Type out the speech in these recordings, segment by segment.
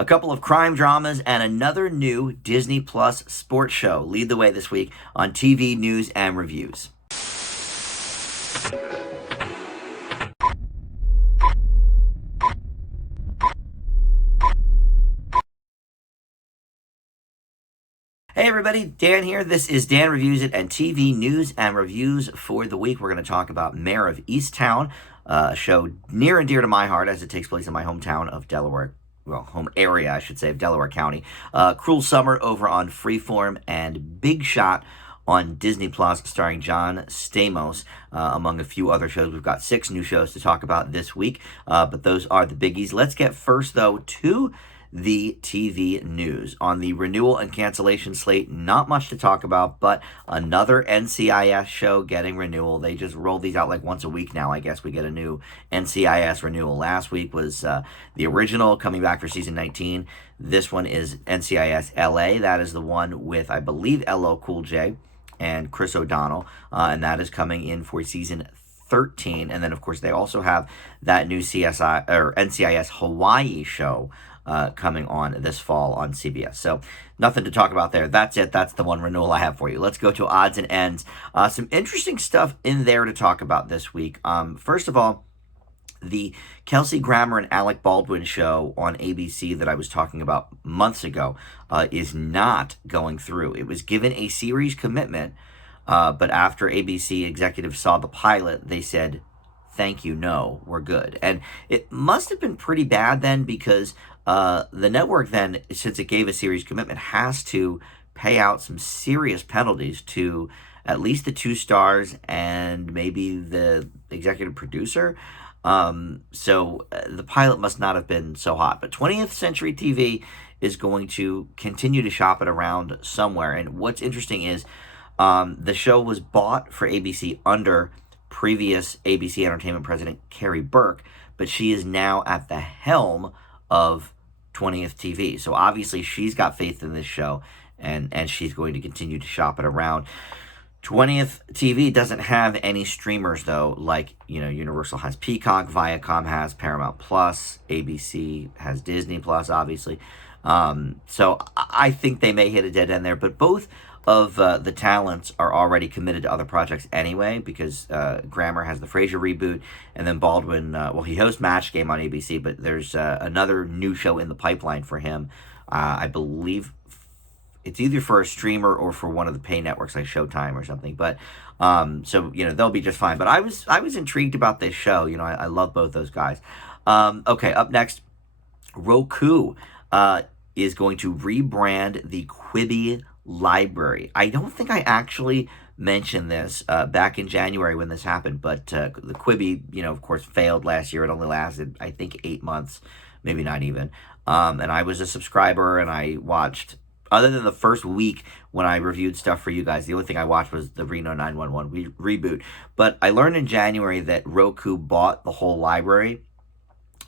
A couple of crime dramas and another new Disney Plus sports show lead the way this week on TV news and reviews. Hey everybody, Dan here. This is Dan Reviews It and TV news and reviews for the week. We're going to talk about Mare of Easttown, a show near and dear to my heart as it takes place in my hometown of Delaware. Well, home area, I should say, of Delaware County. Cruel Summer over on Freeform, and Big Shot on Disney Plus, starring John Stamos, among a few other shows. We've got 6 new shows to talk about this week, but those are the biggies. Let's get first, though, to the TV news. On the renewal and cancellation slate, not much to talk about, but another NCIS show getting renewal. They just roll these out like once a week now. I guess we get a new NCIS renewal. Last week was the original coming back for season 19. This one is NCIS LA. That is the one with, I believe, LL Cool J and Chris O'Donnell, and that is coming in for season 13. And then, of course, they also have that new CSI or NCIS Hawaii show coming on this fall on CBS. So nothing to talk about there. That's it. That's the one renewal I have for you. Let's go to odds and ends. Some interesting stuff in there to talk about this week. First of all, the Kelsey Grammer and Alec Baldwin show on ABC that I was talking about months ago is not going through. It was given a series commitment, but after ABC executives saw the pilot, they said, thank you, no, we're good. And it must have been pretty bad then, because the network then, since it gave a series commitment, has to pay out some serious penalties to at least the 2 stars and maybe the executive producer. So the pilot must not have been so hot. But 20th Century TV is going to continue to shop it around somewhere. And what's interesting is the show was bought for ABC under previous ABC Entertainment president Carrie Burke, but she is now at the helm of 20th TV. So obviously she's got faith in this show, and she's going to continue to shop it around. 20th TV doesn't have any streamers, though, like, Universal has Peacock, Viacom has Paramount Plus, ABC has Disney Plus, obviously. So I think they may hit a dead end there, but both of the talents are already committed to other projects anyway, because Grammer has the Frasier reboot, and then Baldwin, he hosts Match Game on ABC, but there's another new show in the pipeline for him. I believe it's either for a streamer or for one of the pay networks like Showtime or something. But so they'll be just fine. But I was intrigued about this show. I love both those guys. Okay, up next, Roku is going to rebrand the Quibi library. I don't think I actually mentioned this back in January when this happened, but the Quibi, of course, failed last year. It only lasted, I think, 8 months, maybe not even. And I was a subscriber, and I watched, other than the first week when I reviewed stuff for you guys, the only thing I watched was the Reno 911 reboot. But I learned in January that Roku bought the whole library,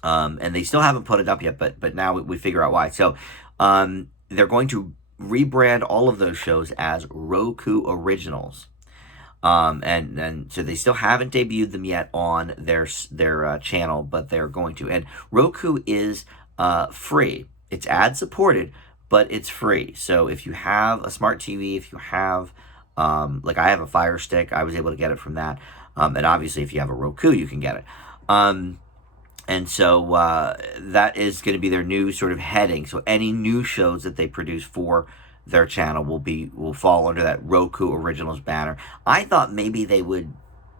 and they still haven't put it up yet, but now we figure out why. So they're going to rebrand all of those shows as Roku Originals. And so they still haven't debuted them yet on their channel, but they're going to. And Roku is free. It's ad-supported, but it's free. So if you have a smart TV, if you have, like I have a Fire Stick, I was able to get it from that. And obviously if you have a Roku, you can get it. And so that is going to be their new sort of heading. So any new shows that they produce for their channel will fall under that Roku Originals banner. I thought maybe they would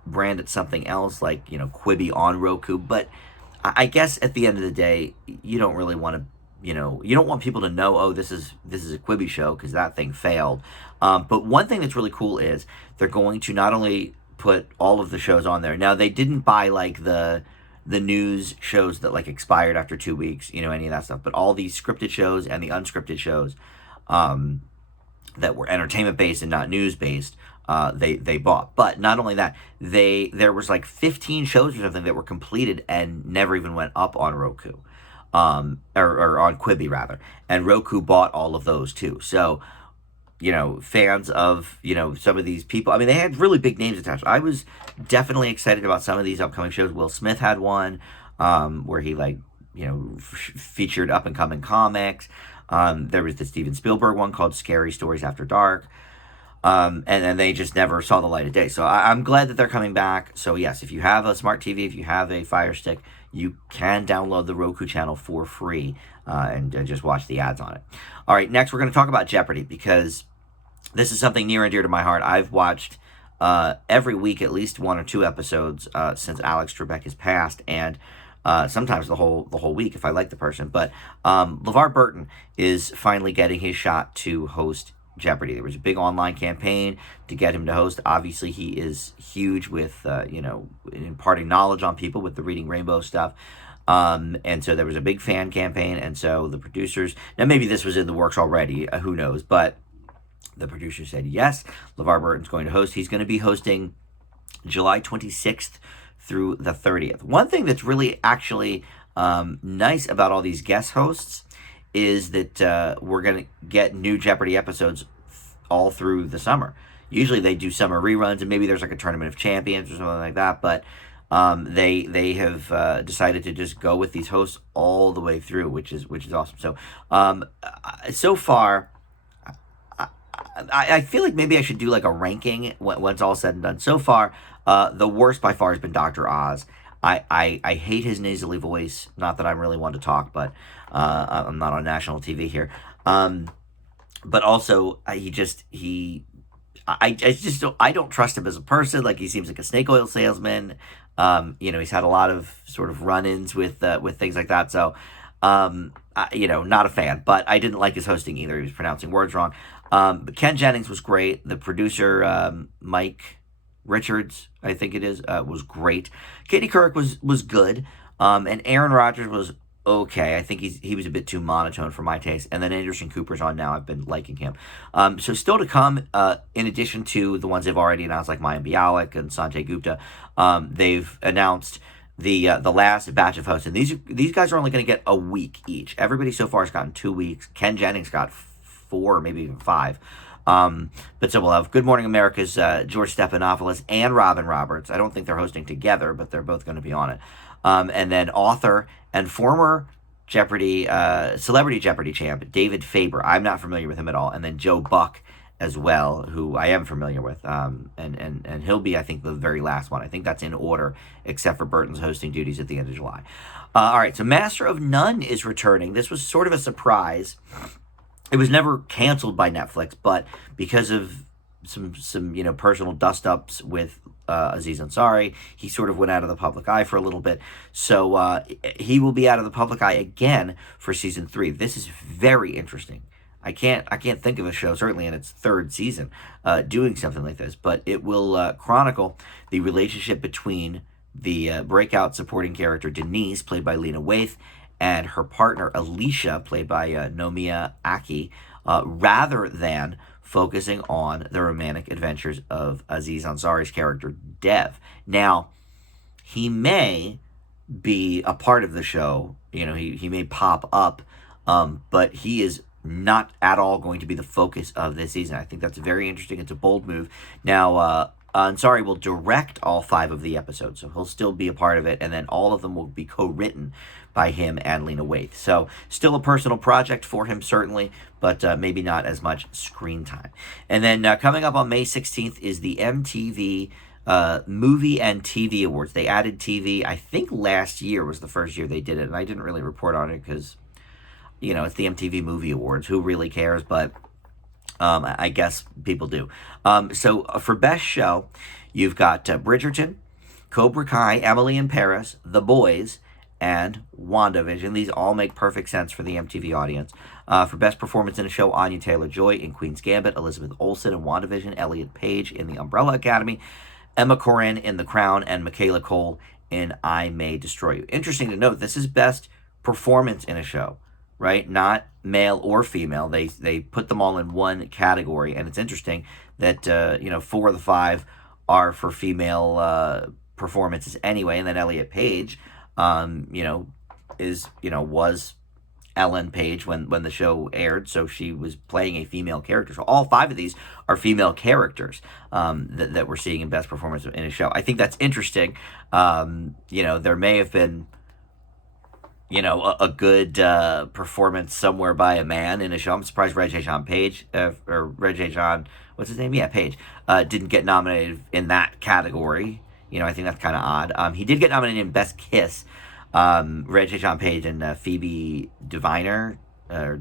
brand it something else, like Quibi on Roku. But I guess at the end of the day, you don't really want to. You don't want people to know, oh, this is a Quibi show, because that thing failed. But one thing that's really cool is they're going to not only put all of the shows on there. Now, they didn't buy like the news shows that like expired after 2 weeks, any of that stuff, but all these scripted shows and the unscripted shows that were entertainment based and not news based, they bought. But not only that, there was like 15 shows or something that were completed and never even went up on Roku. Or on Quibi rather, and Roku bought all of those too. So, fans of, some of these people, I mean, they had really big names attached. I was definitely excited about some of these upcoming shows. Will Smith had one, where he like featured up-and-coming comics. There was the Steven Spielberg one called Scary Stories After Dark. And they just never saw the light of day. So I'm glad that they're coming back. So yes, if you have a smart TV, if you have a Fire Stick, you can download the Roku channel for free and just watch the ads on it. All right, next we're going to talk about Jeopardy, because this is something near and dear to my heart. I've watched every week at least 1 or 2 episodes since Alex Trebek has passed, and sometimes the whole week if I like the person. But LeVar Burton is finally getting his shot to host Jeopardy. There was a big online campaign to get him to host. Obviously, he is huge with, imparting knowledge on people with the Reading Rainbow stuff. And so there was a big fan campaign. And so the producers, now maybe this was in the works already, who knows, but the producer said, yes, LeVar Burton's going to host. He's going to be hosting July 26th through the 30th. One thing that's really actually nice about all these guest hosts is that we're going to get new Jeopardy episodes all through the summer. Usually they do summer reruns, and maybe there's like a Tournament of Champions or something like that, but they have decided to just go with these hosts all the way through, which is awesome. So so far, I feel like maybe I should do like a ranking when it's all said and done. So far, the worst by far has been Dr. Oz. I hate his nasally voice. Not that I'm really one to talk, but I'm not on national TV here. But also, I don't trust him as a person. Like, he seems like a snake oil salesman. He's had a lot of sort of run-ins with things like that. So, not a fan. But I didn't like his hosting either. He was pronouncing words wrong. But Ken Jennings was great. The producer, Mike Richards, I think it is, was great. Katie Couric was good. And Aaron Rodgers was okay. I think he was a bit too monotone for my taste. And then Anderson Cooper's on now. I've been liking him. So still to come, in addition to the ones they've already announced, like Mayim Bialik and Sanjay Gupta, they've announced the last batch of hosts. And these guys are only going to get a week each. Everybody so far has gotten 2 weeks. Ken Jennings got 4, maybe even 5. But so we'll have Good Morning America's George Stephanopoulos and Robin Roberts. I don't think they're hosting together, but they're both going to be on it. And then author and former Jeopardy, Celebrity Jeopardy champ, David Faber. I'm not familiar with him at all. And then Joe Buck as well, who I am familiar with. And he'll be, I think, the very last one. I think that's in order, except for Burton's hosting duties at the end of July. All right, so Master of None is returning. This was sort of a surprise. It was never canceled by Netflix, but because of some personal dust-ups with Aziz Ansari, he sort of went out of the public eye for a little bit. So he will be out of the public eye again for season 3. This is very interesting. I can't think of a show, certainly in its 3rd season, doing something like this, but it will chronicle the relationship between the breakout supporting character Denise, played by Lena Waithe, and her partner Alicia, played by Nomiya Aki, rather than focusing on the romantic adventures of Aziz Ansari's character Dev. Now, he may be a part of the show, he may pop up, but he is not at all going to be the focus of this season. I think that's very interesting. It's a bold move. Now, Ansari will direct all 5 of the episodes, so he'll still be a part of it, and then all of them will be co-written by him and Lena Waithe. So still a personal project for him, certainly, but maybe not as much screen time. And then coming up on May 16th is the MTV Movie and TV Awards. They added TV, I think last year was the first year they did it, and I didn't really report on it because, it's the MTV Movie Awards. Who really cares? But I guess people do. So for Best Show, you've got Bridgerton, Cobra Kai, Emily in Paris, The Boys, and WandaVision. These all make perfect sense for the MTV audience. For Best Performance in a Show, Anya Taylor-Joy in Queen's Gambit, Elizabeth Olsen in WandaVision, Elliot Page in The Umbrella Academy, Emma Corrin in The Crown, and Michaela Cole in I May Destroy You. Interesting to note, this is Best Performance in a Show, right? Not male or female. They put them all in one category, and it's interesting that 4 of the 5 are for female performances anyway, and then Elliot Page was Ellen Page when the show aired, so she was playing a female character. So all 5 of these are female characters that we're seeing in Best Performance in a Show. I think that's interesting. There may have been a good performance somewhere by a man in a show. I'm surprised Regé Jean Page, or Regé Jean, what's his name? Yeah, Page, didn't get nominated in that category. I think that's kind of odd. He did get nominated in Best Kiss. Regé Jean Page and Phoebe Diviner for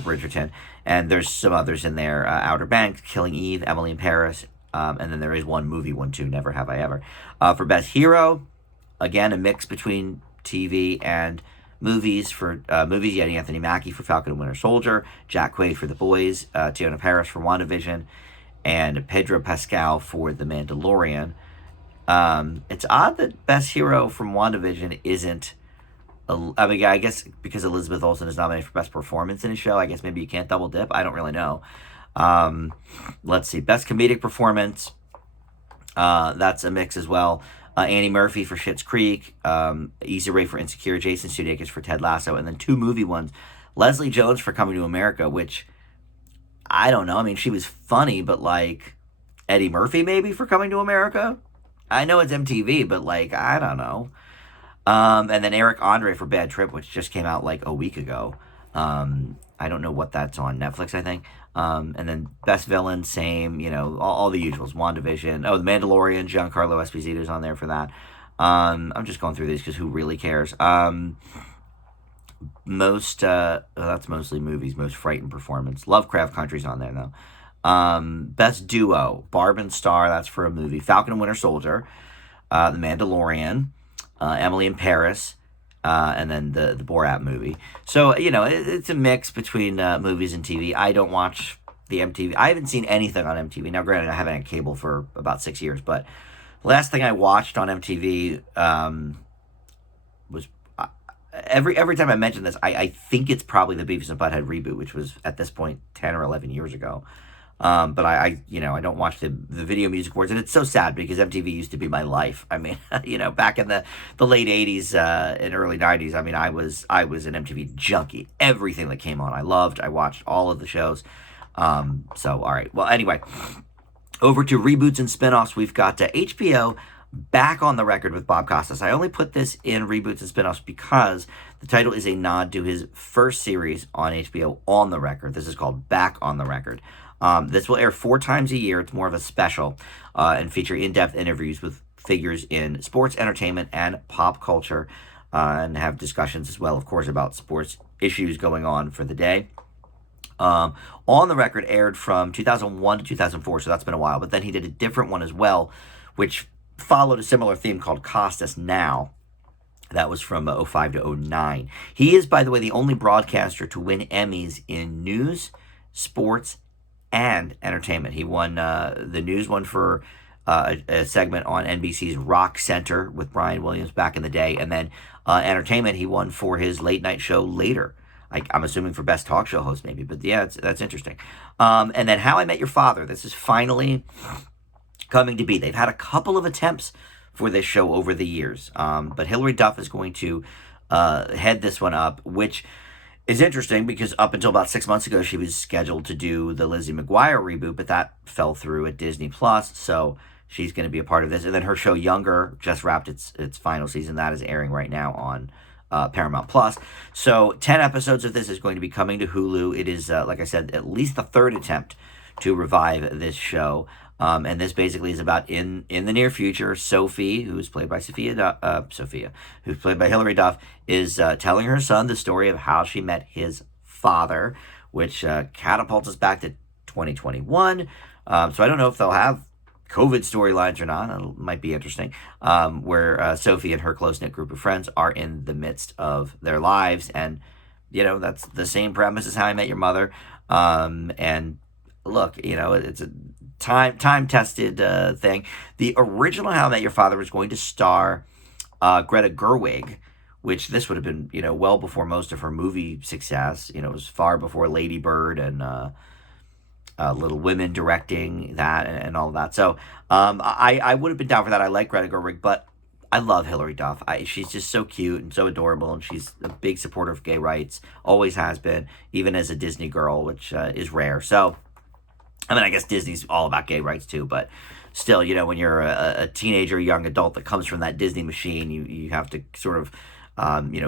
Bridgerton. And there's some others in there. Outer Banks, Killing Eve, Emily in Paris. And then there is one movie one too, Never Have I Ever. For Best Hero, again, a mix between TV and movies. For movies, you had Anthony Mackie for Falcon and Winter Soldier, Jack Quaid for The Boys, Tiona Paris for WandaVision, and Pedro Pascal for The Mandalorian. It's odd that Best Hero from WandaVision isn't. I guess because Elizabeth Olsen is nominated for Best Performance in a show, I guess maybe you can't double dip. I don't really know. Let's see. Best Comedic Performance. That's a mix as well. Annie Murphy for Schitt's Creek, Issa Rae for Insecure, Jason Sudeikis for Ted Lasso, and then two movie ones. Leslie Jones for Coming to America, which I don't know. I mean, she was funny, but like Eddie Murphy maybe for Coming to America. I know it's MTV, but like I don't know. And then Eric Andre for Bad Trip, which just came out like a week ago. I don't know what that's on Netflix, I think. And then Best Villain, same, all the usuals. WandaVision. Oh, The Mandalorian, Giancarlo Esposito's on there for that. I'm just going through these because who really cares? That's mostly movies. Most Frightened Performance. Lovecraft Country's on there, though. Best Duo, Barb and Star, that's for a movie. Falcon and Winter Soldier, The Mandalorian, Emily in Paris, and then the Borat movie. So, it's a mix between movies and TV. I don't watch the MTV. I haven't seen anything on MTV. Now, granted, I haven't had cable for about 6 years, but the last thing I watched on MTV was... Every time I mention this, I think it's probably the Beavis and Butthead reboot, which was, at this point, 10 or 11 years ago. But I don't watch the Video Music Awards, and it's so sad because MTV used to be my life. I mean, back in the late 80s and early 90s, I mean, I was an MTV junkie. Everything that came on, I watched all of the shows. So, all right. Well, anyway, over to reboots and spinoffs. We've got HBO back on the record with Bob Costas. I only put this in reboots and spinoffs because the title is a nod to his first series on HBO, On the Record. This is called Back on the Record. This will air 4 times a year. It's more of a special and feature in-depth interviews with figures in sports, entertainment, and pop culture, and have discussions as well, of course, about sports issues going on for the day. On the Record aired from 2001 to 2004, so that's been a while. But then he did a different one as well, which followed a similar theme called Costas Now. That was from 05 to 09. He is, by the way, the only broadcaster to win Emmys in news, sports, and entertainment. He won the news one for a segment on NBC's Rock Center with Brian Williams back in the day. And then entertainment, he won for his late night show Later. I'm assuming for best talk show host maybe. But yeah, that's interesting. And then How I Met Your Father. This is finally coming to be. They've had a couple of attempts for this show over the years. But Hilary Duff is going to head this one up, which is interesting because up until about 6 months ago, she was scheduled to do the Lizzie McGuire reboot, but that fell through at Disney Plus. So she's going to be a part of this. And then her show Younger just wrapped its final season. That is airing right now on Paramount Plus. So 10 episodes of this is going to be coming to Hulu. It is, like I said, at least the third attempt to revive this show. And this basically is about in the near future, Sophie, who's played by who's played by Hilary Duff, is telling her son the story of how she met his father, which catapults us back to 2021. So I don't know if they'll have COVID storylines or not. It might be interesting, where Sophie and her close-knit group of friends are in the midst of their lives. And, that's the same premise as How I Met Your Mother. And look, it's a time-tested thing. The original How I Met Your Father was going to star Greta Gerwig, which this would have been, well before most of her movie success. It was far before Lady Bird and Little Women directing that and all of that. So I would have been down for that. I like Greta Gerwig, but I love Hilary Duff. She's just so cute and so adorable, and she's a big supporter of gay rights, always has been, even as a Disney girl, which is rare. So, I mean, I guess Disney's all about gay rights too, but still, when you're a teenager, young adult that comes from that Disney machine, you have to sort of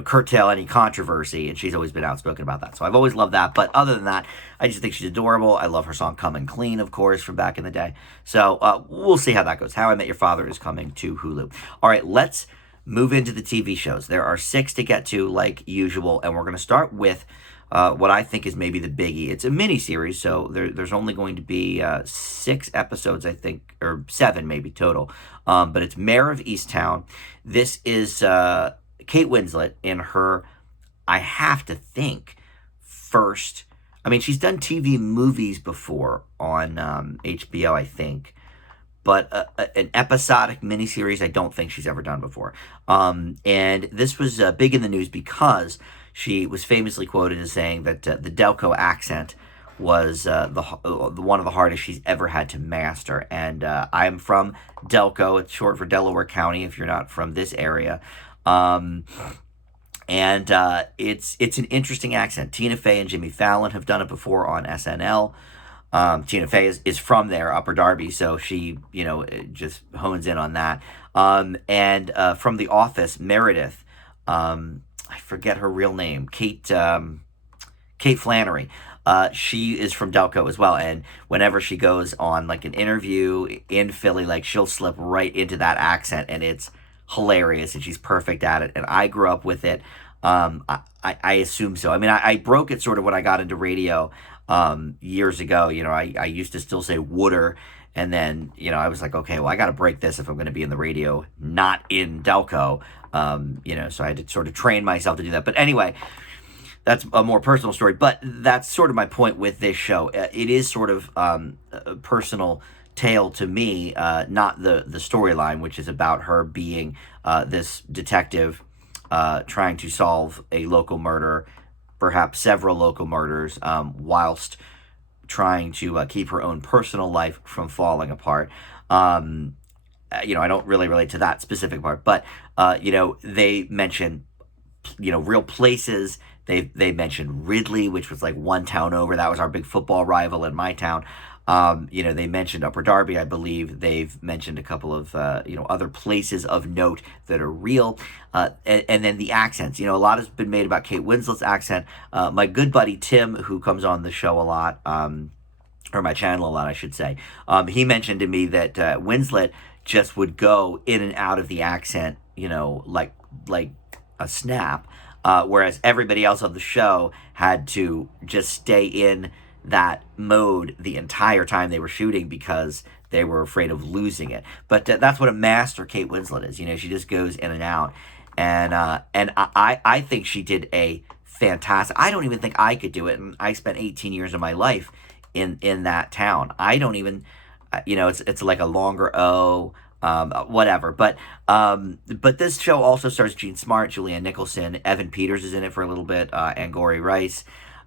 curtail any controversy, and she's always been outspoken about that. So I've always loved that. But other than that, I just think she's adorable. I love her song "Coming Clean," of course, from back in the day. So we'll see how that goes. How I Met Your Father is coming to Hulu. All right, let's move into the TV shows. There are 6 to get to, like usual, and we're going to start with what I think is maybe the biggie. It's a mini-series, so there's only going to be 6 episodes, I think, or 7 maybe total. But it's Mare of Easttown. This is Kate Winslet in her, I have to think, first. I mean, she's done TV movies before on HBO, I think. But an episodic miniseries, I don't think she's ever done before. And this was big in the news because she was famously quoted as saying that the Delco accent was one of the hardest she's ever had to master. And I'm from Delco. It's short for Delaware County if you're not from this area. And it's an interesting accent. Tina Fey and Jimmy Fallon have done it before on SNL. Tina Fey is from there, Upper Darby, so she, just hones in on that. And from The Office, Meredith, I forget her real name, Kate Flannery. She is from Delco as well, and whenever she goes on like an interview in Philly, like she'll slip right into that accent, and it's hilarious, and she's perfect at it. And I grew up with it. I assume so. I mean, I broke it sort of when I got into radio years ago. I used to still say wooder, and then I was like, okay, well, I got to break this if I'm going to be in the radio, not in Delco. So I had to sort of train myself to do that. But anyway, that's a more personal story. But that's sort of my point with this show. It is sort of a personal tale to me, not the storyline, which is about her being this detective trying to solve a local murder, perhaps several local murders, whilst trying to keep her own personal life from falling apart. I don't really relate to that specific part, but they mention real places. They mentioned Ridley, which was like one town over. That was our big football rival in my town. They mentioned Upper Darby, I believe. They've mentioned a couple of, other places of note that are real. And then the accents. A lot has been made about Kate Winslet's accent. My good buddy Tim, who comes on the show a lot, or my channel a lot, I should say, he mentioned to me that Winslet just would go in and out of the accent, like a snap. Whereas everybody else on the show had to just stay in that mode the entire time they were shooting because they were afraid of losing it. But that's what a master Kate Winslet is. She just goes in and out. And I think she did a fantastic. I don't even think I could do it. And I spent 18 years of my life in that town. I don't even, it's like a longer O. Whatever, but this show also stars Gene Smart, Julianne Nicholson, Evan Peters is in it for a little bit, Angourie Rice,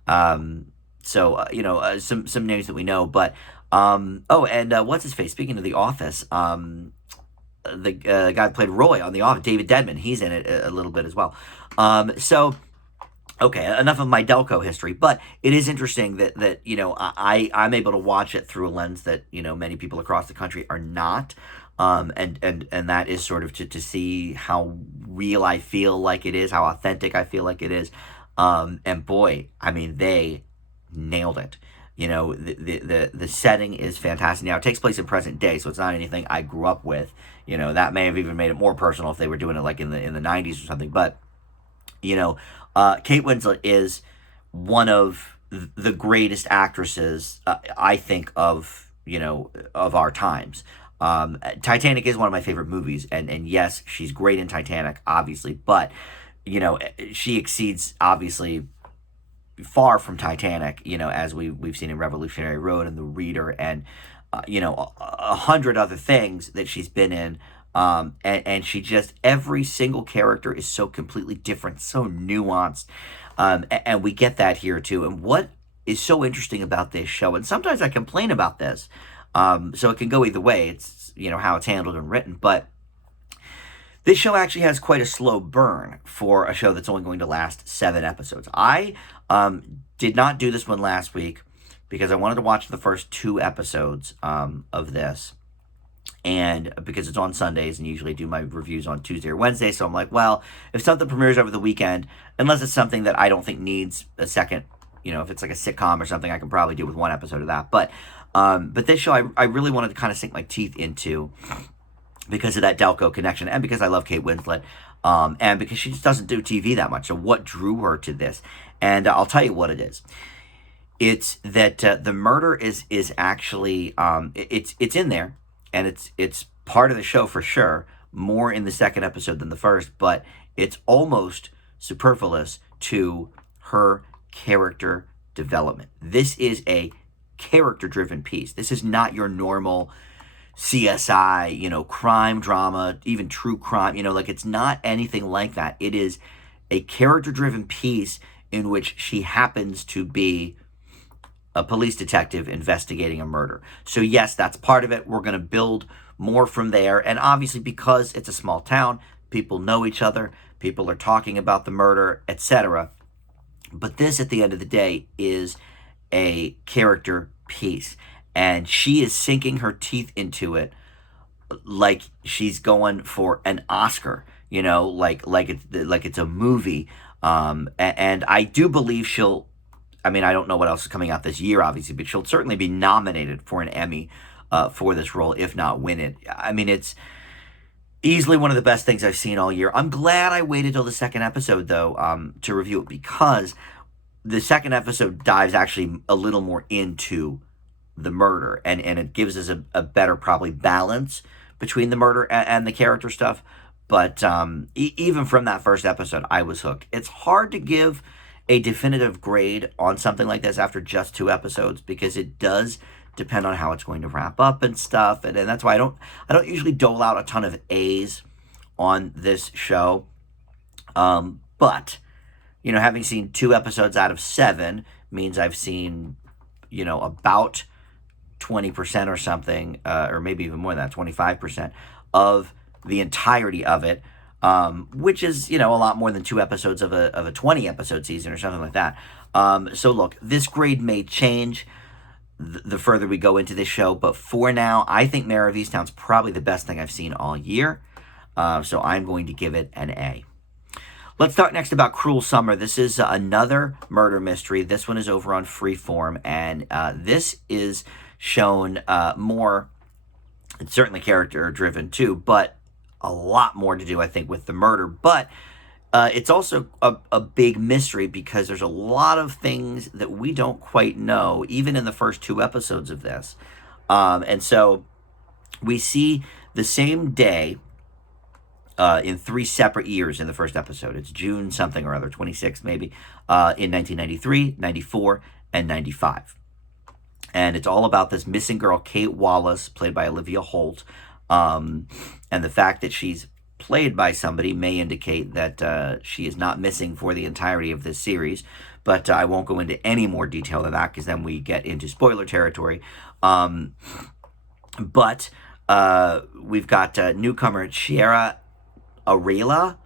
some names that we know, but and what's his face? Speaking of The Office, the guy that played Roy on The Office, David Dedman, he's in it a little bit as well. Okay, enough of my Delco history, but it is interesting that I'm able to watch it through a lens that many people across the country are not. And that is sort of to see how real I feel like it is, how authentic I feel like it is. And boy, I mean, they nailed it. The setting is fantastic. Now, it takes place in present day, so it's not anything I grew up with. That may have even made it more personal if they were doing it like in the 90s or something. But, Kate Winslet is one of the greatest actresses, I think, of our times. Titanic is one of my favorite movies, and yes, she's great in Titanic, obviously, but she exceeds obviously far from Titanic, as we've seen in Revolutionary Road and The Reader, and 100 other things that she's been in. And she just, every single character is so completely different, so nuanced, and we get that here too. And what is so interesting about this show, and sometimes I complain about this, so it can go either way. It's, how it's handled and written. But this show actually has quite a slow burn for a show that's only going to last 7 episodes. I did not do this one last week because I wanted to watch the first 2 episodes of this. And because it's on Sundays, and usually do my reviews on Tuesday or Wednesday, so I'm like, well, if something premieres over the weekend, unless it's something that I don't think needs a second, if it's like a sitcom or something, I can probably do with one episode of that. But this show, I really wanted to kind of sink my teeth into because of that Delco connection, and because I love Kate Winslet, and because she just doesn't do TV that much. So what drew her to this? And I'll tell you what it is. It's that the murder is actually it's in there, and it's part of the show for sure. More in the second episode than the first, but it's almost superfluous to her character development. This is a character-driven piece. This is not your normal CSI, crime drama, even true crime. Like, it's not anything like that. It is a character-driven piece in which she happens to be a police detective investigating a murder. So yes, that's part of it. We're going to build more from there. And obviously, because it's a small town, people know each other, people are talking about the murder, etc. But this, at the end of the day, is a character piece. And she is sinking her teeth into it like she's going for an Oscar, like it's a movie. And I do believe I don't know what else is coming out this year, obviously, but she'll certainly be nominated for an Emmy for this role, if not win it. It's easily one of the best things I've seen all year. I'm glad I waited till the second episode, though, to review it, because the second episode dives actually a little more into the murder, and it gives us a better, probably, balance between the murder and the character stuff. But even from that first episode, I was hooked. It's hard to give a definitive grade on something like this after just 2 episodes, because it does depend on how it's going to wrap up and stuff, and that's why I don't usually dole out a ton of A's on this show. But having seen 2 episodes out of 7 means I've seen about 20% or something, or maybe even more than that, 25% of the entirety of it. Which is, a lot more than 2 episodes of a 20 episode season or something like that. So look, this grade may change the further we go into this show, but for now, I think Mare of Easttown's probably the best thing I've seen all year. So I'm going to give it an A. Let's talk next about Cruel Summer. This is another murder mystery. This one is over on Freeform, and this is shown more, it's certainly character driven too, but a lot more to do, I think, with the murder. But it's also a big mystery, because there's a lot of things that we don't quite know, even in the first 2 episodes of this. And so we see the same day in 3 separate years in the first episode. It's June something or other, 26 maybe, in 1993, 94, and 95. And it's all about this missing girl, Kate Wallace, played by Olivia Holt. And the fact that she's played by somebody may indicate that she is not missing for the entirety of this series. But I won't go into any more detail than that, because then we get into spoiler territory. But we've got newcomer Chiara Arela,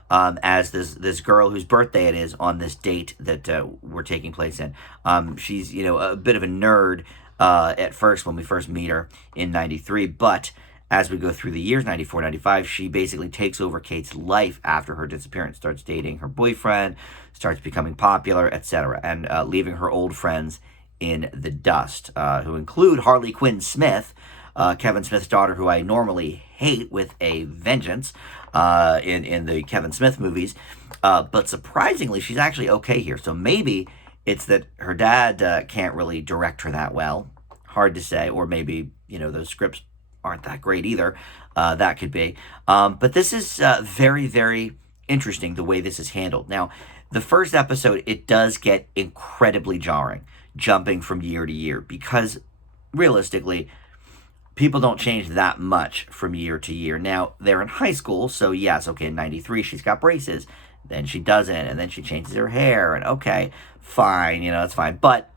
as this girl whose birthday it is on this date that we're taking place in. She's, a bit of a nerd at first when we first meet her in 93, but as we go through the years, 94, 95, she basically takes over Kate's life after her disappearance, starts dating her boyfriend, starts becoming popular, etc., and leaving her old friends in the dust, who include Harley Quinn Smith, Kevin Smith's daughter, who I normally hate with a vengeance in the Kevin Smith movies, but surprisingly, she's actually okay here. So maybe it's that her dad can't really direct her that well. Hard to say. Or maybe, those scripts aren't that great either. That could be. But this is very, very interesting, the way this is handled. Now, the first episode, it does get incredibly jarring, jumping from year to year, because realistically, people don't change that much from year to year. Now, they're in high school, so yes, okay, in 93, she's got braces. Then she doesn't, and then she changes her hair, and okay, fine, it's fine. But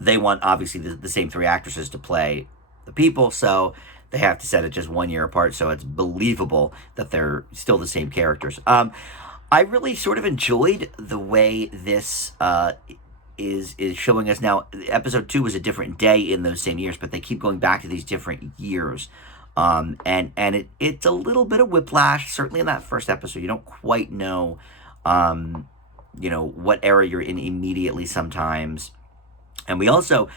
they want, obviously, the same 3 actresses to play the people, so they have to set it just 1 year apart, so it's believable that they're still the same characters. I really sort of enjoyed the way this is showing us now. Episode 2 was a different day in those same years, but they keep going back to these different years. It's a little bit of whiplash, certainly in that first episode. You don't quite know, what era you're in immediately sometimes. And we also,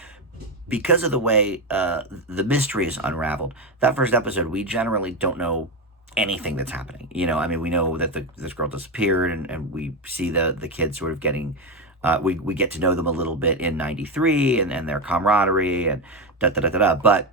because of the way the mystery is unraveled, that first episode, we generally don't know anything that's happening. We know that this girl disappeared, and we see the kids sort of getting, we get to know them a little bit in 93 and their camaraderie and da-da-da-da-da. But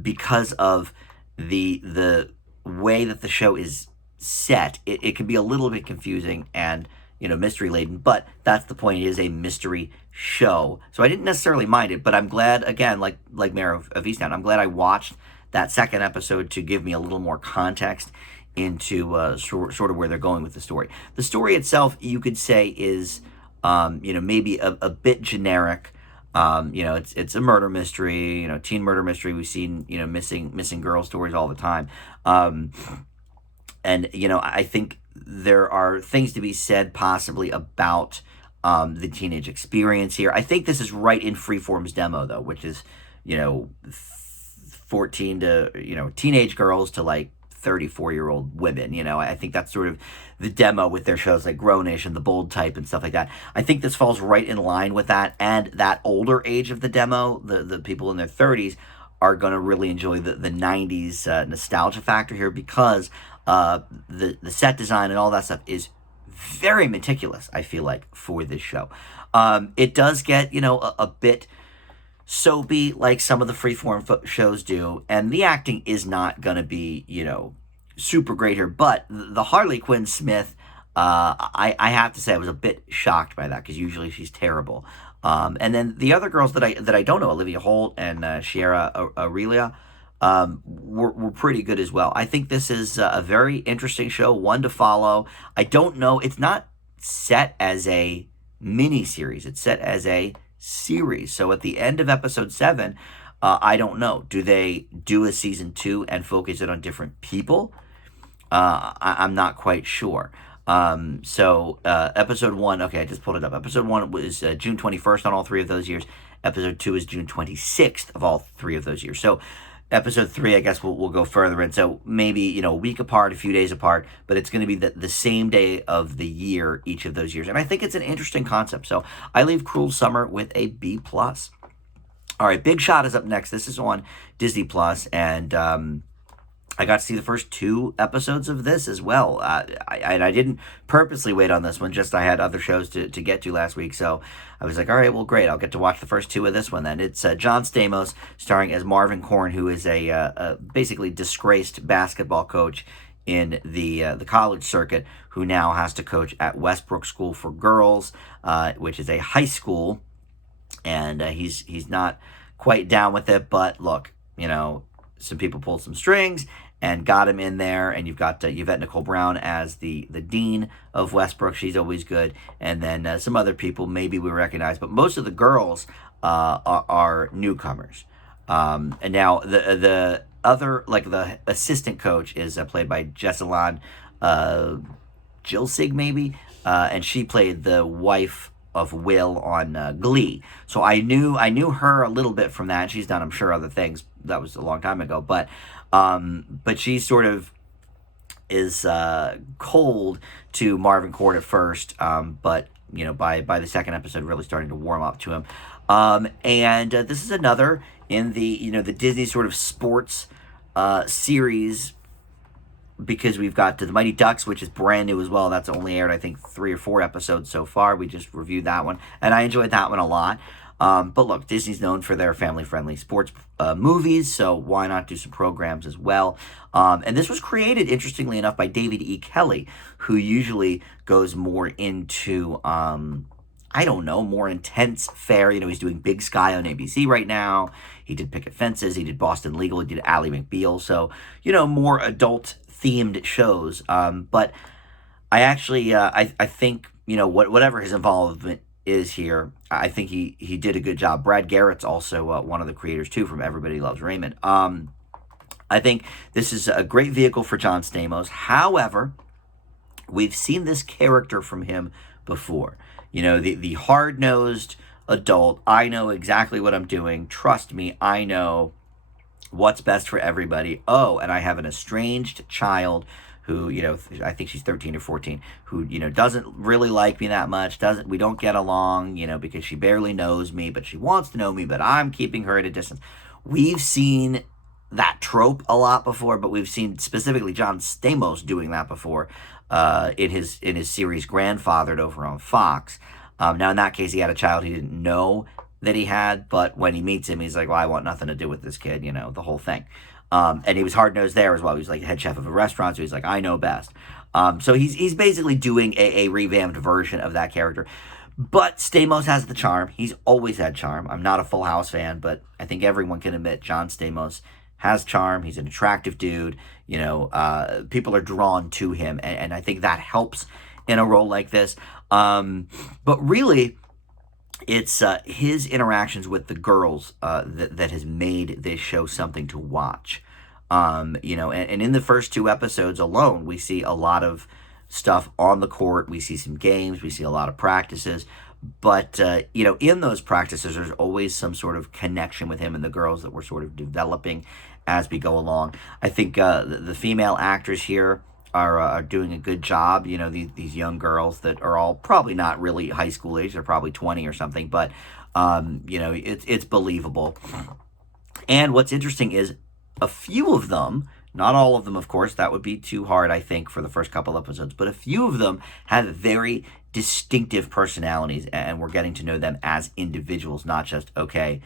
because of the way that the show is set, it can be a little bit confusing and mystery laden, but that's the point. It is a mystery show, so I didn't necessarily mind it. But I'm glad, again, like Mare of Easttown, I'm glad I watched that second episode to give me a little more context into sort of where they're going with the story. The story itself, you could say, is maybe a bit generic. It's a murder mystery, teen murder mystery. We've seen missing girl stories all the time. I think there are things to be said possibly about the teenage experience here. I think this is right in Freeform's demo, though, which is 14 to teenage girls to like 34-year-old women. I think that's sort of the demo with their shows like Grow Nation, The Bold Type, and stuff like that. I think this falls right in line with that, and that older age of the demo, the people in their 30s, are going to really enjoy the 90s nostalgia factor here, because the set design and all that stuff is very meticulous, I feel like, for this show. It does get, a bit soapy like some of the Freeform shows do, and the acting is not going to be, super great here. But the Harley Quinn Smith, I have to say I was a bit shocked by that, because usually she's terrible. And then the other girls that I don't know, Olivia Holt and Sierra Aurelia, were pretty good as well. I think this is a very interesting show, one to follow. I don't know, it's not set as a mini series, it's set as a series. So at the end of episode 7, I don't know, do they do a season 2 and focus it on different people? I'm not quite sure. Episode 1, okay, I just pulled it up. Episode 1 was June 21st on all 3 of those years. Episode 2 is June 26th of all 3 of those years. So episode 3, I guess we'll go further in. So maybe, a week apart, a few days apart, but it's going to be the same day of the year each of those years. And I think it's an interesting concept. So I leave Cruel Summer with a B+. All right, Big Shot is up next. This is on Disney+, and I got to see the first 2 episodes of this as well. I didn't purposely wait on this one, just I had other shows to get to last week. So I was like, all right, well, great. I'll get to watch the first 2 of this one then. It's John Stamos starring as Marvin Korn, who is a basically disgraced basketball coach in the college circuit, who now has to coach at Westbrook School for Girls, which is a high school. And he's not quite down with it. But look, some people pulled some strings and got him in there, and you've got Yvette Nicole Brown as the dean of Westbrook. She's always good. And then some other people maybe we recognize, but most of the girls are newcomers. And now the other, like the assistant coach, is played by Jessalyn Gilsig, maybe, and she played the wife of Will on Glee. So I knew her a little bit from that. She's done, I'm sure, other things. That was a long time ago, but she sort of is cold to Marvin Korn at first, but by the second episode, really starting to warm up to him. And this is another in the the Disney sort of sports series, because we've got The Mighty Ducks, which is brand new as well. That's only aired, I think, 3 or 4 episodes so far. We just reviewed that one, and I enjoyed that one a lot. But look, Disney's known for their family-friendly sports movies, so why not do some programs as well? And this was created, interestingly enough, by David E. Kelly, who usually goes more into, more intense fare. He's doing Big Sky on ABC right now. He did Picket Fences. He did Boston Legal. He did Ally McBeal. So, more adult-themed shows. But I actually, I think, whatever his involvement is here, I think he did a good job. Brad Garrett's also one of the creators, too, from Everybody Loves Raymond. I think this is a great vehicle for John Stamos. However, we've seen this character from him before. the hard-nosed adult. I know exactly what I'm doing. Trust me, I know what's best for everybody. Oh, and I have an estranged child who, I think she's 13 or 14, who, doesn't really like me that much, we don't get along, because she barely knows me, but she wants to know me, but I'm keeping her at a distance. We've seen that trope a lot before, but we've seen specifically John Stamos doing that before in his series Grandfathered over on Fox. Now, in that case, he had a child he didn't know that he had, but when he meets him, he's like, well, I want nothing to do with this kid, the whole thing. And he was hard-nosed there as well. He was like head chef of a restaurant, so he's like, I know best. So he's basically doing a revamped version of that character. But Stamos has the charm. He's always had charm. I'm not a Full House fan, but I think everyone can admit John Stamos has charm. He's an attractive dude. People are drawn to him, and I think that helps in a role like this. But really, it's his interactions with the girls that has made this show something to watch. And in the first 2 episodes alone, we see a lot of stuff on the court. We see some games. We see a lot of practices. But, in those practices, there's always some sort of connection with him and the girls that we're sort of developing as we go along. I think the female actors here are doing a good job. These young girls that are all probably not really high school age. They're probably 20 or something. But, it's believable. And what's interesting is a few of them, not all of them, of course, that would be too hard, I think, for the first couple episodes, but a few of them have very distinctive personalities, and we're getting to know them as individuals, not just, okay,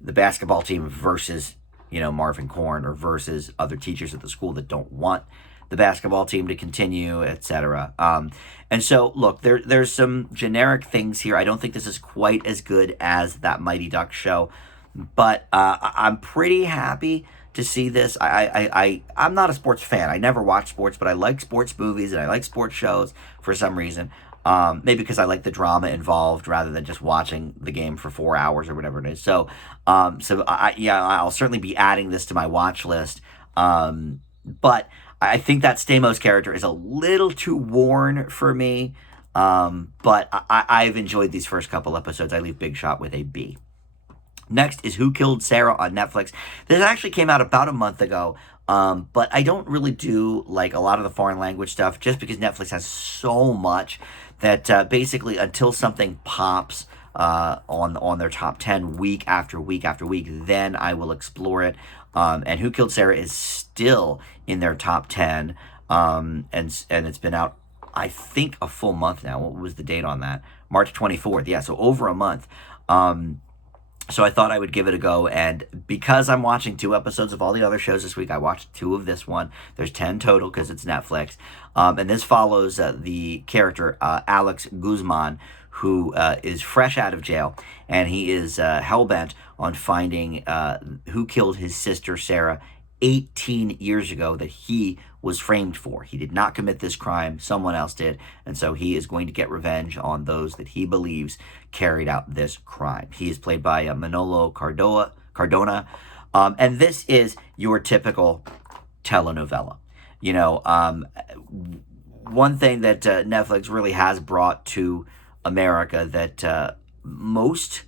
the basketball team versus, Marvin Korn, or versus other teachers at the school that don't want the basketball team to continue, etc. And so, look, there's some generic things here. I don't think this is quite as good as that Mighty Ducks show, but I'm pretty happy to see this. I'm not a sports fan. I never watch sports, but I like sports movies and I like sports shows for some reason. Maybe because I like the drama involved rather than just watching the game for 4 hours or whatever it is. So I'll certainly be adding this to my watch list. But I think that Stamos character is a little too worn for me. But I've enjoyed these first couple episodes. I leave Big Shot with a B. Next is Who Killed Sara on Netflix. This actually came out about a month ago, but I don't really do like a lot of the foreign language stuff just because Netflix has so much that basically until something pops on their top 10 week after week after week, then I will explore it. And Who Killed Sara is still in their top 10, and it's been out, I think, a full month now. What was the date on that? March 24th. Yeah, so over a month. So I thought I would give it a go, and because I'm watching 2 episodes of all the other shows this week, I watched 2 of this one. There's 10 total because it's Netflix. And this follows the character Alex Guzman, who is fresh out of jail, and he is hell-bent on finding who killed his sister Sarah 18 years ago that he was framed for. He did not commit this crime. Someone else did. And so he is going to get revenge on those that he believes carried out this crime. He is played by Manolo Cardona. And this is your typical telenovela. One thing that Netflix really has brought to America that most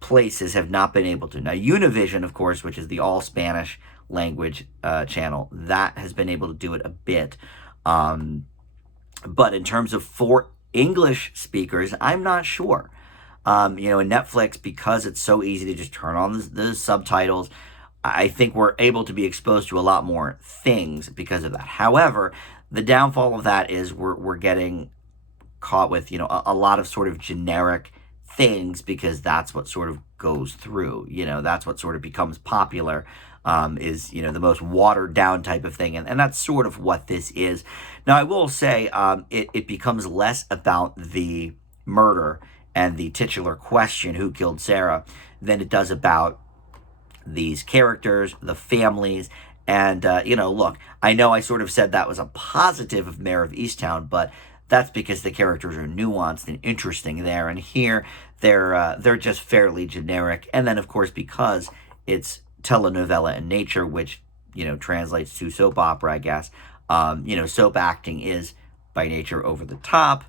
places have not been able to. Now, Univision, of course, which is the all-Spanish language channel, that has been able to do it a bit. But in terms of for English speakers, I'm not sure. In Netflix, because it's so easy to just turn on the subtitles, I think we're able to be exposed to a lot more things because of that. However, the downfall of that is we're getting caught with, a lot of sort of generic things because that's what sort of goes through. That's what sort of becomes popular. Is the most watered down type of thing, and that's sort of what this is. Now, I will say it becomes less about the murder and the titular question, who killed Sara, than it does about these characters, the families, and look, I know I sort of said that was a positive of Mare of Easttown, but that's because the characters are nuanced and interesting there, and here they're just fairly generic, and then of course because it's telenovela in nature, which translates to soap opera, I guess. Soap acting is by nature over the top,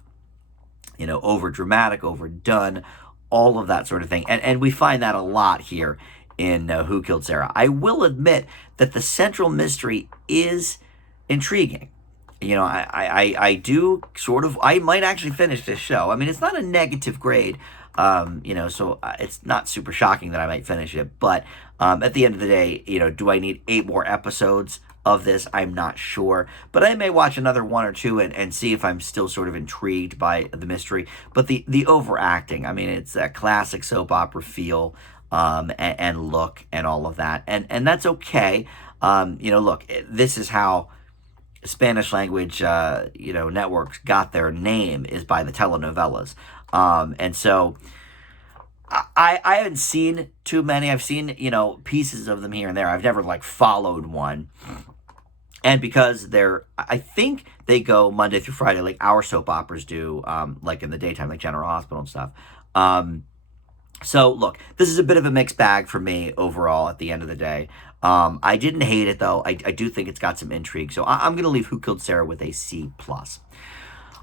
over dramatic, overdone, all of that sort of thing. And we find that a lot here in Who Killed Sara. I will admit that the central mystery is intriguing. I do sort of, I might actually finish this show. I mean, it's not a negative grade, so it's not super shocking that I might finish it. But at the end of the day, do I need 8 more episodes of this? I'm not sure. But I may watch another 1 or 2 and see if I'm still sort of intrigued by the mystery. But the overacting, I mean, it's a classic soap opera feel and look and all of that. And that's okay. Look, this is how Spanish language, networks got their name, is by the telenovelas. And so I haven't seen too many. I've seen, pieces of them here and there. I've never followed one. And because I think they go Monday through Friday, like our soap operas do, like in the daytime, like General Hospital and stuff. So look, this is a bit of a mixed bag for me overall at the end of the day. I didn't hate it though. I do think it's got some intrigue. So I'm going to leave Who Killed Sara with a C+. All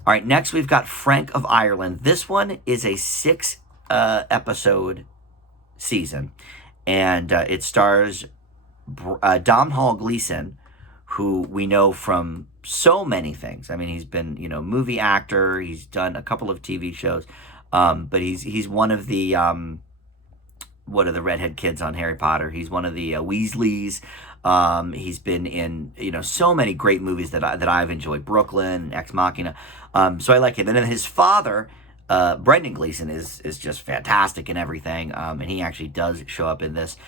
right, next we've got Frank of Ireland. This one is a 6 episode season, and it stars Domhnall Gleeson, who we know from so many things. I mean, he's been, movie actor. He's done a couple of TV shows, but he's one of the what are the redhead kids on Harry Potter? He's one of the Weasleys. He's been in, so many great movies that I've enjoyed. Brooklyn, Ex Machina. So I like him. And then his father, Brendan Gleeson, is just fantastic in everything. And he actually does show up in this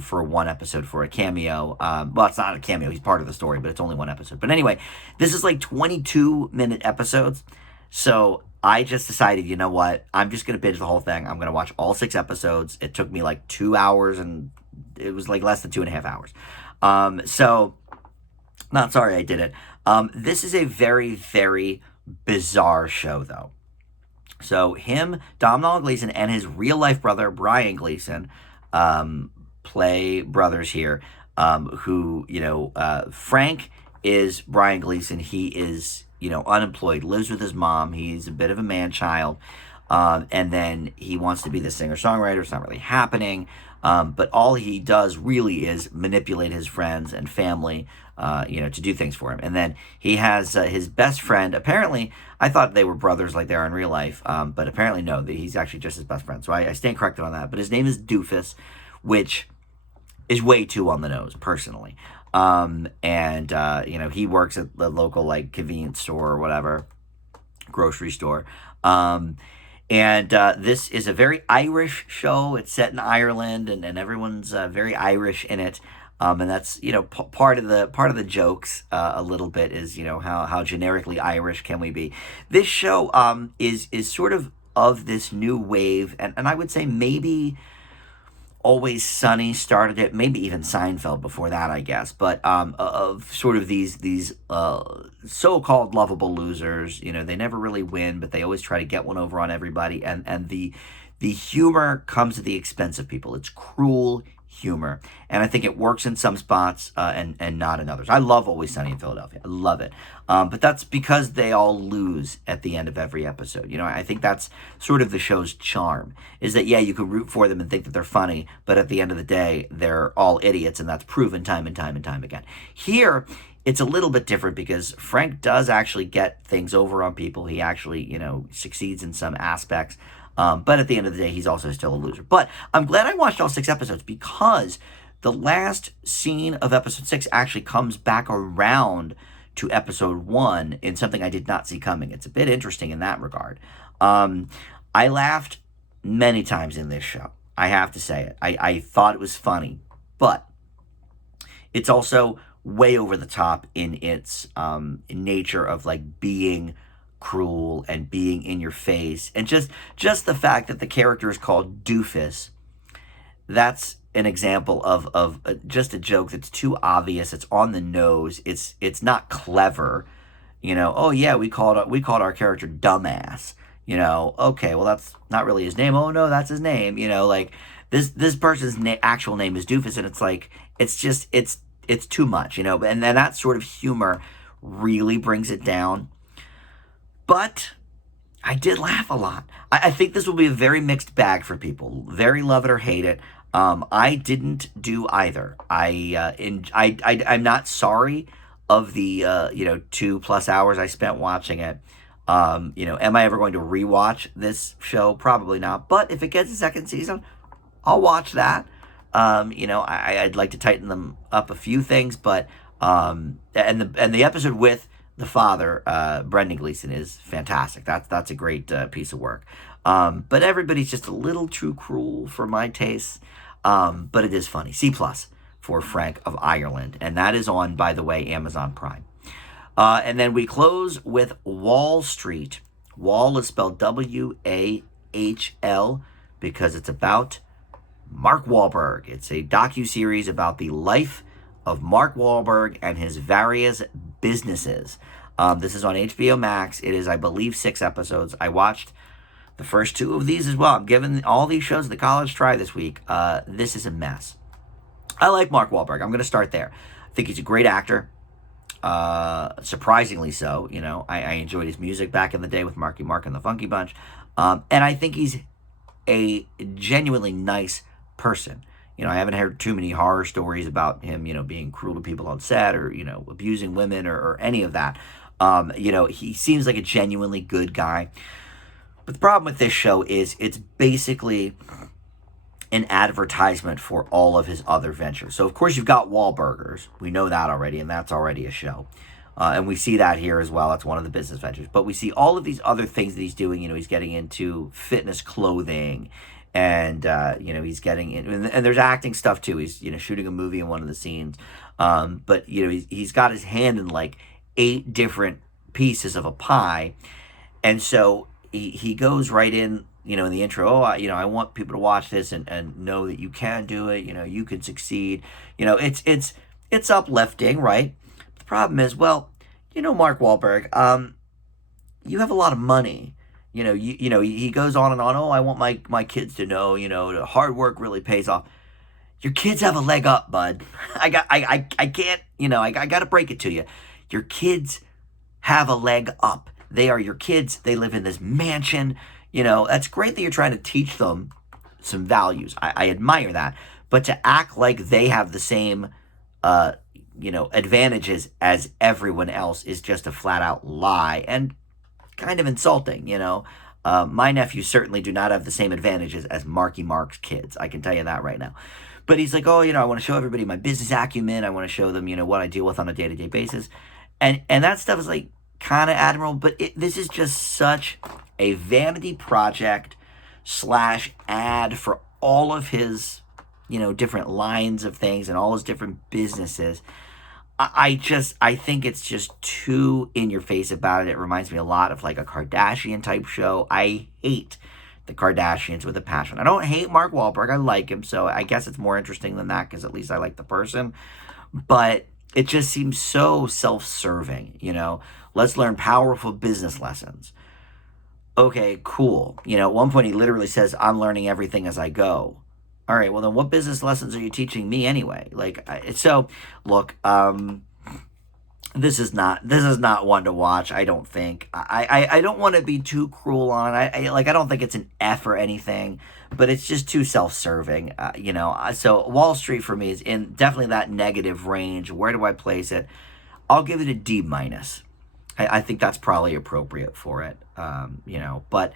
for 1 episode for a cameo. Well, it's not a cameo. He's part of the story, but it's only 1 episode. But anyway, this is 22-minute episodes. So I just decided, you know what? I'm just going to binge the whole thing. I'm going to watch all 6 episodes. It took me 2 hours, and it was less than 2.5 hours. So, not sorry I did it. This is a very, very bizarre show, though. So him, Domhnall Gleeson, and his real-life brother, Brian Gleeson, play brothers here, who, Frank is Brian Gleeson. He is, unemployed, lives with his mom. He's a bit of a man-child. And then he wants to be the singer-songwriter. It's not really happening. But all he does really is manipulate his friends and family, to do things for him. And then he has his best friend. Apparently, I thought they were brothers like they are in real life. But apparently, no, he's actually just his best friend. So I stand corrected on that. But his name is Doofus, which is way too on the nose, personally. He works at the local convenience store or whatever, grocery store. This is a very Irish show. It's set in Ireland, and everyone's very Irish in it. And that's part of the jokes a little bit is how generically Irish can we be. This show is sort of this new wave, and I would say maybe Always Sunny started it, maybe even Seinfeld before that, I guess. But of sort of these so-called lovable losers, they never really win, but they always try to get one over on everybody. And the humor comes at the expense of people. It's cruel humor, and I think it works in some spots and not in others. I love Always Sunny in Philadelphia. I love it. But that's because they all lose at the end of every episode. I think that's sort of the show's charm, is that, yeah, you could root for them and think that they're funny, but at the end of the day, they're all idiots, and that's proven time and time and time again. Here, it's a little bit different because Frank does actually get things over on people. He actually, succeeds in some aspects. But at the end of the day, he's also still a loser. But I'm glad I watched all 6 episodes, because the last scene of episode 6 actually comes back around to episode 1 in something I did not see coming. It's a bit interesting in that regard. I laughed many times in this show. I have to say it. I thought it was funny, but it's also way over the top in its nature of being cruel and being in your face, and just the fact that the character is called Doofus, that's an example of just a joke that's too obvious. It's on the nose. It's not clever. Oh yeah, we called our character Dumbass. Okay, well, that's not really his name. Oh no, that's his name. This person's actual name is Doofus, and it's too much. And then that sort of humor really brings it down. But I did laugh a lot. I think this will be a very mixed bag for people. Very love it or hate it. I didn't do either. I'm not sorry of the 2+ hours I spent watching it. Am I ever going to rewatch this show? Probably not. But if it gets a second season, I'll watch that. I'd like to tighten them up a few things, but and the episode with the father, Brendan Gleeson, is fantastic. That's a great piece of work. But everybody's just a little too cruel for my tastes. But it is funny. C+ for Frank of Ireland, and that is on, by the way, Amazon Prime. And then we close with Wahl Street. Wahl is spelled Wahl because it's about Mark Wahlberg. It's a docuseries about the life of Mark Wahlberg and his various businesses. This is on HBO Max. It is, I believe, 6 episodes. I watched the first 2 of these as well. I'm giving all these shows the college try this week. This is a mess. I like Mark Wahlberg. I'm going to start there. I think he's a great actor. Surprisingly so. I enjoyed his music back in the day with Marky Mark and the Funky Bunch. And I think he's a genuinely nice person. I haven't heard too many horror stories about him, being cruel to people on set or, abusing women or any of that. He seems like a genuinely good guy. But the problem with this show is it's basically an advertisement for all of his other ventures. So, of course, you've got Wahlburgers. We know that already, and that's already a show. And we see that here as well. That's one of the business ventures. But we see all of these other things that he's doing. He's getting into fitness clothing. And, he's getting in. And there's acting stuff, too. He's, shooting a movie in one of the scenes. But, he's got his hand in, like, 8 different pieces of a pie. And so he goes right in, in the intro, I want people to watch this and know that you can do it, you can succeed. It's uplifting, right? The problem is, well, Mark Wahlberg, you have a lot of money. He goes on and on, I want my kids to know, hard work really pays off. Your kids have a leg up, bud. I can't, I got to break it to you. Your kids have a leg up. They are your kids. They live in this mansion. That's great that you're trying to teach them some values. I admire that. But to act like they have the same, advantages as everyone else is just a flat out lie and kind of insulting, My nephews certainly do not have the same advantages as Marky Mark's kids. I can tell you that right now. But he's like, I want to show everybody my business acumen. I want to show them, what I deal with on a day-to-day basis. And that stuff is like kind of admirable, but this is just such a vanity project / ad for all of his, different lines of things and all his different businesses. I think it's just too in your face about it. It reminds me a lot of like a Kardashian type show. I hate the Kardashians with a passion. I don't hate Mark Wahlberg. I like him, so I guess it's more interesting than that because at least I like the person. But it just seems so self-serving, Let's learn powerful business lessons. Okay, cool. At one point he literally says, I'm learning everything as I go. All right, well then what business lessons are you teaching me anyway? Look, this is not one to watch, I don't think. I don't want to be too cruel on it. I don't think it's an F or anything, but it's just too self-serving, So Wahl Street for me is in definitely that negative range. Where do I place it? I'll give it a D-. I think that's probably appropriate for it, But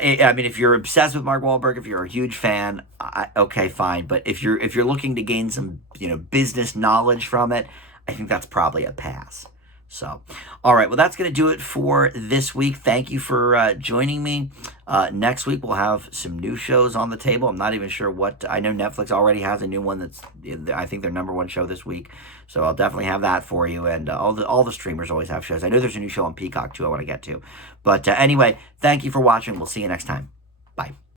if you're obsessed with Mark Wahlberg, if you're a huge fan, okay, fine. But if you're looking to gain some business knowledge from it, I think that's probably a pass. So, all right, well, that's going to do it for this week. Thank you for joining me. Next week, we'll have some new shows on the table. I'm not even sure what. I know Netflix already has a new one that's, I think, their #1 show this week. So I'll definitely have that for you. And all the streamers always have shows. I know there's a new show on Peacock, too, I want to get to. But anyway, thank you for watching. We'll see you next time. Bye.